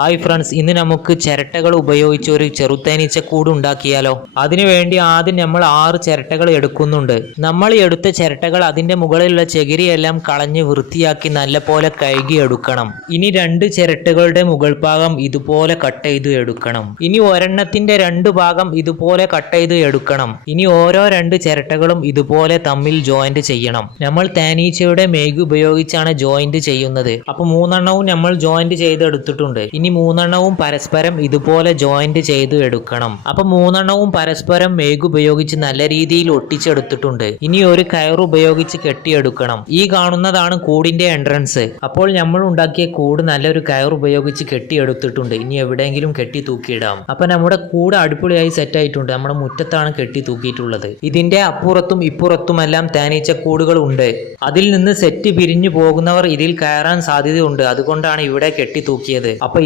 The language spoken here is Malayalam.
ഹായ് ഫ്രണ്ട്സ്, ഇന്ന് നമുക്ക് ചിരട്ടകൾ ഉപയോഗിച്ച് ഒരു ചെറുതേനീച്ച കൂട് ഉണ്ടാക്കിയാലോ? അതിനുവേണ്ടി ആദ്യം നമ്മൾ 6 ചിരട്ടകൾ എടുക്കുന്നുണ്ട്. നമ്മൾ എടുത്ത ചിരട്ടകൾ അതിന്റെ മുകളിലുള്ള ചകിരിയെല്ലാം കളഞ്ഞ് വൃത്തിയാക്കി നല്ലപോലെ കഴുകി എടുക്കണം. ഇനി 2 ചിരട്ടകളുടെ മുകൾ ഭാഗം ഇതുപോലെ കട്ട് ചെയ്ത് എടുക്കണം. ഇനി ഒരെണ്ണത്തിന്റെ 2 ഭാഗം ഇതുപോലെ കട്ട് ചെയ്ത് എടുക്കണം. ഇനി ഓരോ 2 ചിരട്ടകളും ഇതുപോലെ തമ്മിൽ ജോയിന്റ് ചെയ്യണം. നമ്മൾ തേനീച്ചയുടെ മെഴുക് ഉപയോഗിച്ചാണ് ജോയിന്റ് ചെയ്യുന്നത്. അപ്പൊ 3 എണ്ണവും നമ്മൾ ജോയിന്റ് ചെയ്തെടുത്തിട്ടുണ്ട്. ഇനി 3 എണ്ണവും പരസ്പരം ഇതുപോലെ ജോയിന്റ് ചെയ്ത് എടുക്കണം. അപ്പൊ 3 എണ്ണവും പരസ്പരം മെഴുക് ഉപയോഗിച്ച് നല്ല രീതിയിൽ ഒട്ടിച്ചെടുത്തിട്ടുണ്ട്. ഇനി ഒരു കയർ ഉപയോഗിച്ച് കെട്ടിയെടുക്കണം. ഈ കാണുന്നതാണ് കൂടിന്റെ എൻട്രൻസ്. അപ്പോൾ നമ്മൾ ഉണ്ടാക്കിയ കൂട് നല്ലൊരു കയർ ഉപയോഗിച്ച് കെട്ടിയെടുത്തിട്ടുണ്ട്. ഇനി എവിടെയെങ്കിലും കെട്ടി തൂക്കിയിടാം. അപ്പൊ നമ്മുടെ കൂട് അടിപൊളിയായി സെറ്റ് ആയിട്ടുണ്ട്. നമ്മുടെ മുറ്റത്താണ് കെട്ടി തൂക്കിയിട്ടുള്ളത്. ഇതിന്റെ അപ്പുറത്തും ഇപ്പുറത്തുമെല്ലാം തേനീച്ച കൂടുകൾ ഉണ്ട്. അതിൽ നിന്ന് സെറ്റ് പിരിഞ്ഞു പോകുന്നവർ ഇതിൽ കയറാൻ സാധ്യതയുണ്ട്. അതുകൊണ്ടാണ് ഇവിടെ കെട്ടി തൂക്കിയത്. അപ്പൊ